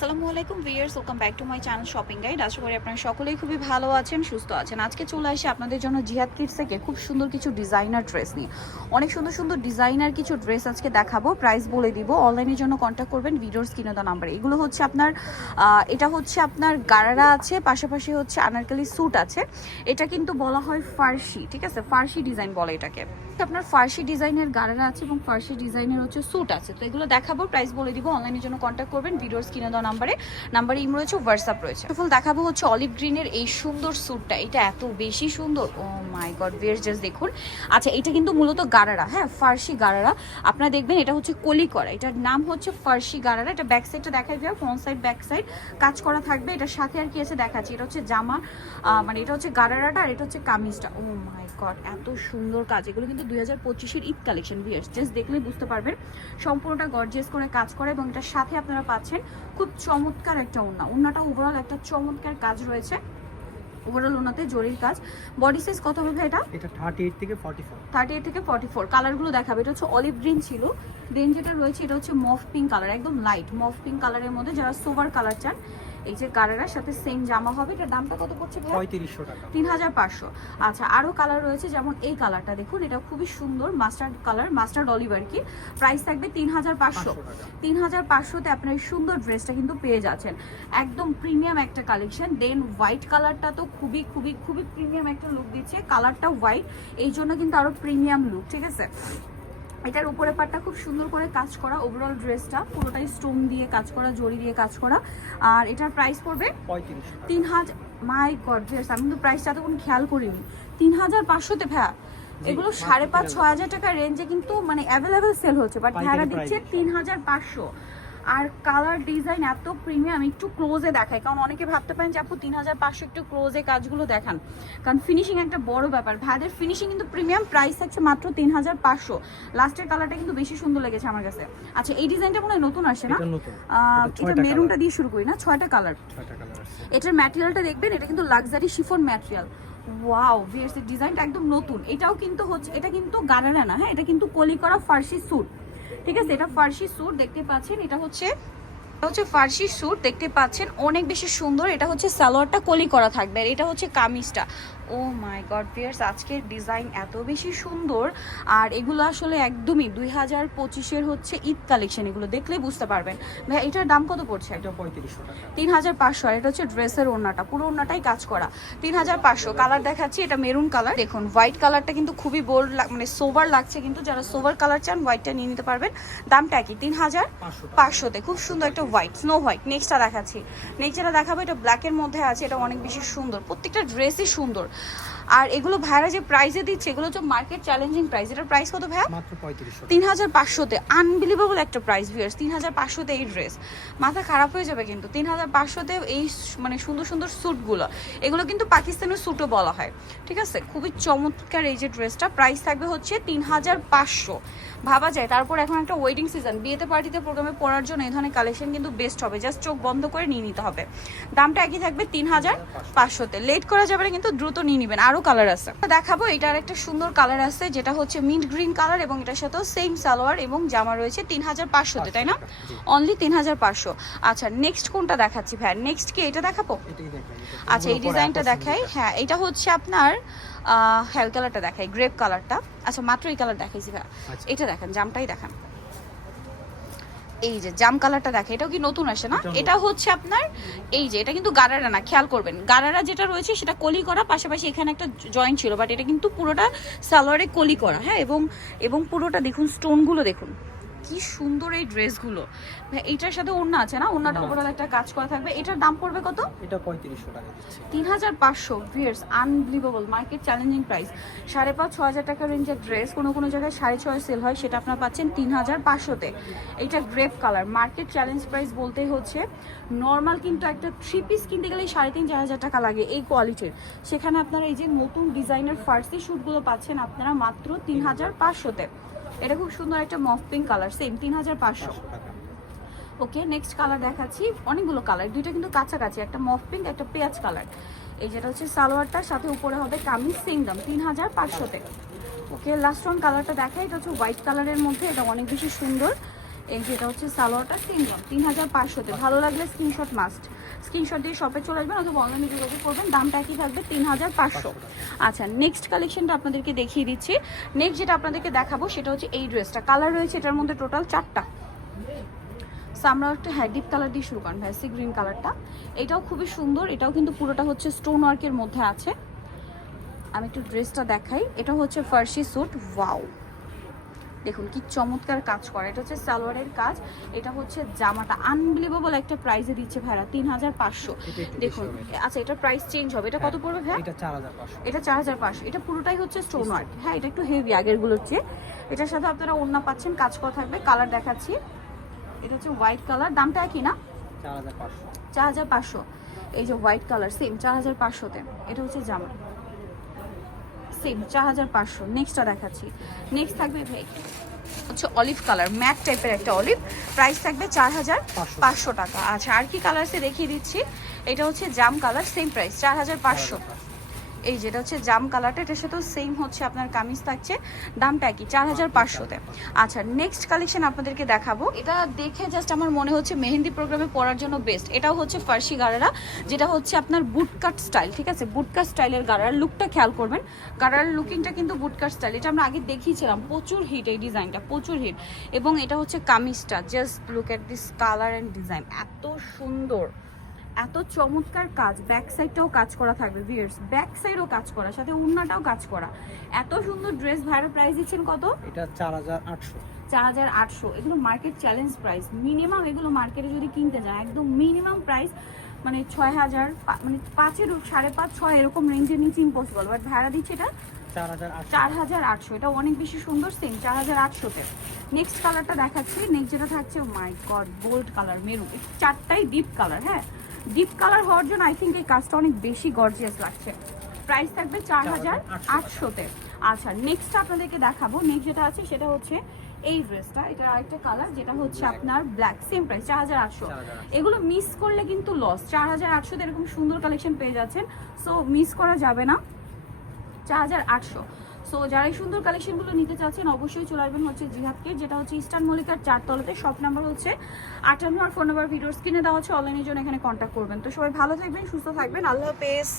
আসসালামু আলাইকুম viewers, welcome back to my channel shopping guide. আশা করি আপনারা সকলেই খুবই ভালো আছেন, সুস্থ আছেন। আজকে চলে আসি আপনাদের জন্য জিহাদ কিডস থেকে খুব সুন্দর কিছু ডিজাইনার ড্রেস নিয়ে। অনেক সুন্দর সুন্দর ডিজাইনার কিছু ড্রেস আজকে দেখাবো, প্রাইস বলে দিব। অনলাইনের জন্য কন্ট্যাক্ট করবেন ভিডিওর স্ক্রিনে দেওয়া নাম্বারে। এগুলো হচ্ছে আপনার এটা হচ্ছে আপনার গারারা আছে, পাশাপাশি হচ্ছে আনারকলি স্যুট আছে। এটা কিন্তু বলা হয় ফার্সি, ঠিক আছে, ফার্সি ডিজাইন বলে এটাকে। আপনার ফার্সি ডিজাইনের গারারা আছে এবং ফার্সি ডিজাইনের হচ্ছে স্যুট আছে। তো এগুলো দেখাবো, প্রাইস বলে দিব। অনলাইনের জন্য কন্ট্যাক্ট করবেন ভিডিওর স্ক্রিনে দেওয়া নাম্বারে ইম রয়েছে, হোয়াটসঅ্যাপ রয়েছে। ফুল দেখাবো হচ্ছে অলিভ গ্রিনের এই সুন্দর স্যুটটা। এটা এত বেশি সুন্দর, ও মাই গড ভিউয়ার্স জাস্ট দেখুন। আচ্ছা, এটা কিন্তু মূলত গারারা, হ্যাঁ ফার্সি গারারা। আপনারা দেখবেন এটা হচ্ছে কলি করা, এটার নাম হচ্ছে ফার্সি গারারা। এটা ব্যাক সাইডটা দেখাই যাবে, ফ্রন্ট সাইড ব্যাক সাইড কাজ করা থাকবে। এটার সাথে আর কি আছে দেখাচ্ছি। এটা হচ্ছে জামা, মানে এটা হচ্ছে গারারাটা, আর এটা হচ্ছে কামিজটা। ও মাই গড এত সুন্দর কাজ। এগুলো কিন্তু 2025-এর ঈদ কালেকশন ভিউয়ার্স, জাস্ট দেখলে বুঝতে পারবেন সম্পূর্ণটা গর্জিয়াস করে কাজ করে। এবং এটার সাথে আপনারা পাচ্ছেন খুব চমৎকার একটা ওড়নাটা ওভারঅল একটা চমৎকার কাজ রয়েছে। ওভারঅল ওনাতে জরির কাজ। বডি সাইজ কত হবে এটা? এটা 38 থেকে 44। 38 থেকে 44। কালারগুলো দেখাবে। এটা হচ্ছে অলিভ গ্রিন ছিল, দেন যেটা রয়েছে এটা হচ্ছে মফ পিঙ্ক কালার, একদম লাইট মফ পিঙ্ক কালারের মধ্যে। যারা সোভার কালার চান, এই যে গারারার সাথে সেম জামা হবে। এটার দামটা কত পড়ছে? 3500 টাকা। 3500। আচ্ছা, আরো কালার রয়েছে, যেমন এই কালারটা দেখুন, এটা খুবই সুন্দর মাস্টার্ড কালার, মাস্টার্ড অলিভ আর কি। প্রাইস থাকবে 3500। 3500-তে আপনার এই সুন্দর ড্রেসটা কিন্তু পেয়ে যাচ্ছেন। একদম প্রিমিয়াম একটা কালেকশন। দেন হোয়াইট কালারটা তো খুবই খুবই খুবই প্রিমিয়াম একটা লুক দিচ্ছে। কালারটা হোয়াইট, এই জন্য কিন্তু আরো প্রিমিয়াম লুক, ঠিক আছে। এটার উপরে পাটটা খুব সুন্দর করে কাজ করা। ওভারঅল ড্রেসটা পুরোটাই স্টোন দিয়ে কাজ করা, জরি দিয়ে কাজ করা। আর এটার প্রাইস পড়বে 3000। মাই গড ভিউয়ার্স, আমি কিন্তু প্রাইসটা এতক্ষণ খেয়াল করিনি। 3500-তে ভাইয়া এগুলো 5,500-6,000 টাকার রেঞ্জে কিন্তু মানে অ্যাভেলেবেল সেল হচ্ছে, বাট ভাইয়ারা দিচ্ছে 3500। আর কালার ডিজাইন এত প্রিমিয়াম। একটু ক্লোজে দেখায়, কারণ অনেকে ভাবতে পারেন যে আপু 3500, একটু ক্লোজে কাজগুলো দেখান, কারণ ফিনিশিং একটা বড় ব্যাপার। ভাইদের ফিনিশিং কিন্তু প্রিমিয়াম। প্রাইস থাকছে মাত্র 3500। লাস্টের কালারটা কিন্তু বেশি সুন্দর লেগেছে আমার কাছে। আচ্ছা, এই ডিজাইনটা মনে হয় নতুন আসে না? এটা মেরুনটা দিয়ে শুরু করি না, 6টা কালার। এটার ম্যাটেরিয়ালটা দেখবেন, এটা কিন্তু luxury chiffon material. Wow viewers, এই ডিজাইনটা একদম নতুন। এটাও কিন্তু হচ্ছে, এটা কিন্তু গারারা না, হ্যাঁ এটা কিন্তু কলি করা ফার্সি স্যুট, ঠিক আছে। এটা ফার্সি স্যুট দেখতে পাচ্ছেন, এটা হচ্ছে ফার্সি স্যুট দেখতে পাচ্ছেন, অনেক বেশি সুন্দর। এটা হচ্ছে সালোয়ারটা কলি করা থাকবে, আর এটা হচ্ছে কামিজটা। ও মাই গড ভিউয়ার্স, আজকের ডিজাইন এত বেশি সুন্দর। আর এগুলো আসলে একদমই 2025-এর হচ্ছে ঈদ কালেকশন। এগুলো দেখলে বুঝতে পারবেন। ভাই এটার দাম কত পড়ছে? এটা 3500 টাকা। 3500। আর এটা হচ্ছে ড্রেসের ওড়নাটা, পুরো ওড়নাটাই কাজ করা। 3500। কালার দেখাচ্ছি, এটা মেরুন কালার। দেখুন হোয়াইট কালারটা কিন্তু খুবই বোল্ড, মানে সোভার লাগছে, কিন্তু যারা সোভার কালার চান হোয়াইটটা নিয়ে নিতে পারবেন। দামটা কি? 3500-তে। খুব সুন্দর একটা হোয়াইট, স্নো হোয়াইট। নেক্সটটা দেখাচ্ছি। নেক্সট যেটা দেখাবো, এটা ব্ল্যাকের মধ্যে আছে। এটা অনেক বেশি সুন্দর, প্রত্যেকটা ড্রেসই সুন্দর। আর এগুলো ভাইরা যে প্রাইসে দিচ্ছে, এগুলো হচ্ছে মার্কেট চ্যালেঞ্জিং প্রাইস। এটার প্রাইস কত ভাইয়া? মাত্র 3500। 3500-তে। আনবিলিভেবল একটা প্রাইস ভিউয়ার্স। 3500-তে এই ড্রেস, মাথা খারাপ হয়ে যাবে কিন্তু। 3500-তে এই মানে সুন্দর সুন্দর স্যুটগুলো, এগুলো কিন্তু পাকিস্তানের স্যুটও বলা হয়, ঠিক আছে। খুবই চমৎকার এই যে ড্রেসটা। প্রাইস থাকবে হচ্ছে 3500। ভাবা যায়। তারপর এখন একটা ওয়েডিং সিজন, বিয়েতে পার্টিতে প্রোগ্রামে পড়ার জন্য এই ধরনের কালেকশন কিন্তু বেস্ট হবে। জাস্ট চোখ বন্ধ করে নিয়ে নিতে হবে। দামটা একই থাকবে 3500-তে। লেট করা যাবে না কিন্তু, দ্রুত নিয়ে নেবেন। আরো কালার আছে দেখাবো। এটার একটা সুন্দর কালার আছে, যেটা হচ্ছে মিন্ট গ্রিন কালার, এবং এটার সাথেও সেম সালোয়ার এবং জামা রয়েছে। 3500-তে, তাই না? অনলি 3500। আচ্ছা, নেক্সট কোনটা দেখাচ্ছি ভাই? নেক্সট কি এটা দেখাবো? আচ্ছা, এই ডিজাইনটা দেখাই। হ্যাঁ, এটা হচ্ছে আপনার হেল কালারটা দেখাই, গ্রেপ কালারটা। আচ্ছা, মাত্র এই কালার দেখাইছি ভাই। এটা দেখেন, জামটাই দেখান। এই যে জাম কালারটা দেখে, এটাও কি নতুন আসে না? এটা হচ্ছে আপনার এই যে, এটা কিন্তু গারারা না, খেয়াল করবেন। গারারা যেটা রয়েছে সেটা কলি করা, পাশাপাশি এখানে একটা জয়েন্ট ছিল, বাট এটা কিন্তু পুরোটা সালোয়ারে কলি করা, হ্যাঁ। এবং পুরোটা দেখুন, স্টোনগুলো দেখুন কি সুন্দর এই ড্রেসগুলো। ভাই এইটার সাথে ওড়না আছে না? ওড়নাটা ওভারঅল একটা কাজ করা থাকবে। এটার দাম পড়বে কত? এটা 3500 টাকা দিচ্ছি। 3500 viewers, unbelievable market challenging price. 5,500-6,000 টাকার রেঞ্জের ড্রেস কোনো জায়গায় 6,500 সেল হয়, সেটা আপনারা পাচ্ছেন 3500-তে। এটা grape colour, market challenge price বলতেই হচ্ছে। নর্মাল কিন্তু একটা 3 পিস কিনতে গেলেই 3,500-4,000 টাকা লাগে এই কোয়ালিটির। সেখানে আপনারা এই যে নতুন ডিজাইনার ফার্সি শ্যুটগুলো পাচ্ছেন আপনারা মাত্র 3500-তে। এটা খুব সুন্দর একটা মফ পিঙ্ক কালার, সেম 3500। ওকে, নেক্সট কালার দেখাচ্ছি। অনেকগুলো কালার, দুইটা কিন্তু কাছাকাছি, একটা মফ পিঙ্ক, একটা পেঁয়াজ কালার। এই যেটা হচ্ছে সালোয়ারটা, সাথে উপরে হবে কামিজ, সেম দাম 3500-তে। ওকে, লাস্ট ওয়ান কালারটা দেখাই। এটা হচ্ছে হোয়াইট কালারের মধ্যে, এটা অনেক বেশি সুন্দর। এই যেটা হচ্ছে সালোয়ারটা সেম দাম 3500-তে। ভালো লাগলে স্ক্রিনশট মাস্ট, স্ক্রিনশট দিয়ে শপে চলে আসবেন অথবা অনলাইনে যোগাযোগ করবেন। দামটা একই থাকবে 3500। আচ্ছা নেক্সট কালেকশনটা আপনাদেরকে দেখিয়ে দিচ্ছি। নেক্সট যেটা আপনাদেরকে দেখাবো সেটা হচ্ছে এই ড্রেসটা। কালার রয়েছে এটার মধ্যে টোটাল 4টা। সো আমরা একটা ডিপ কালার দিয়ে শুরু করেন ভাই, সি গ্রিন কালারটা। এটাও খুবই সুন্দর, এটাও কিন্তু পুরোটা হচ্ছে স্টোন ওয়ার্কের মধ্যে আছে। আমি একটু ড্রেসটা দেখাই। এটা হচ্ছে ফার্সি স্যুট। ওয়াও, দেখুন কি চমৎকার কাজ করা। এটা হচ্ছে সালোয়ারের কাজ, এটা হচ্ছে জামাটা আনবিলিভেবল একটা প্রাইসে দিচ্ছে ভাইরা 3500। দেখুন আচ্ছা এটার প্রাইস চেঞ্জ হবে, এটা কত পড়বে ভাই? এটা 4500। এটা 4500। এটা পুরোটাই হচ্ছে স্টোন ওয়ার্ক। হ্যাঁ এটা একটু হেভি আগেরগুলোর চেয়ে। এটার সাথে আপনারা ওড়না পাচ্ছেন, কাজ করা থাকবে। কালার দেখাচ্ছি, এটা হচ্ছে হোয়াইট কালার। দামটা একই না? 4500। 4500। এই যে হোয়াইট কালার সেম 4500-তে। এটা হচ্ছে জামা সেম 4500। নেক্সটটা দেখাচ্ছি। নেক্সট থাকবে ভাই হচ্ছে অলিভ কালার, ম্যাট টাইপের একটা অলিভ। প্রাইস থাকবে 4500 টাকা। আচ্ছা আর কি কালারসে দেখিয়ে দিচ্ছি। এটা হচ্ছে জাম কালার, সেম প্রাইস 4500। এই যেটা হচ্ছে জাম কালারটা, এটার সাথেও সেম হচ্ছে আপনার কামিজ থাকছে। দামটা কি 4500-তে। আচ্ছা নেক্সট কালেকশন আপনাদেরকে দেখাবো। এটা দেখে জাস্ট আমার মনে হচ্ছে মেহেন্দি প্রোগ্রামে পরার জন্য বেস্ট। এটাও হচ্ছে ফার্সি গারারা, যেটা হচ্ছে আপনার বুটকাট স্টাইল। ঠিক আছে, বুটকাট স্টাইলের গারার লুকটা খেয়াল করবেন। গারার লুকিংটা কিন্তু বুটকাট স্টাইল। এটা আমরা আগে দেখিয়েছিলাম, প্রচুর হিট এই ডিজাইনটা, প্রচুর হিট। এবং এটা হচ্ছে কামিজটা, just look at this colour and design, এত সুন্দর, এত চমৎকার কাজ। ব্যাক সাইডটাও কাজ করা থাকবে ভিউয়ার্স, ব্যাক সাইডও কাজ করা, সাথে ওড়নাটাও কাজ করা। এত সুন্দর ড্রেস ভাইরা প্রাইস দিচ্ছেন কত? এটা 4800। 4800। এগুলো মার্কেট চ্যালেঞ্জ প্রাইস। মিনিমাম এগুলো মার্কেটে যদি কিনতে যান একদম মিনিমাম প্রাইস মানে 6000, মানে 5-এর 5.5 6 এরকম রেঞ্জের নিচে ইম্পসিবল। বাট ভাড়া দিচ্ছে এটা 4800। এটা অনেক বেশি সুন্দর, সেম 4800-তে। নেক্সট কালারটা দেখাচ্ছি। নেক্সট যেটা থাকছে, my god, gold colour, maroon. চারটাই ডিপ কালার। হ্যাঁ ডিপ কালার হওয়ার জন্য আই থিঙ্ক এই কাজটা অনেক বেশি গর্জিয়াস লাগছে। প্রাইস থাকবে 4800-তে। আচ্ছা নেক্সট আপনাদেরকে দেখাবো। নেক্সট যেটা আছে সেটা হচ্ছে এই ড্রেসটা। এটা আরেকটা কালার, যেটা হচ্ছে আপনার ব্ল্যাক, সেম প্রাইস 4800। এগুলো মিস করলে কিন্তু লস। 4800-তে এরকম সুন্দর কালেকশন পেয়ে যাচ্ছেন, সো মিস করা যাবে না। 4800। সো যারা এই সুন্দর কালেকশনগুলো নিতে চাচ্ছেন অবশ্যই চলে আসবেন হচ্ছে জিহাদকে, যেটা হচ্ছে ইস্টার্ন মল্লিকার 4 তলাতে। শপ নাম্বার হচ্ছে 58 আর ফোন নাম্বার ভিডিওর স্ক্রিনে দেওয়া হচ্ছে। অনলাইনের জন্য এখানে কন্ট্যাক্ট করবেন। তো সবাই ভালো থাকবেন, সুস্থ থাকবেন, আল্লাহ হাফেজ।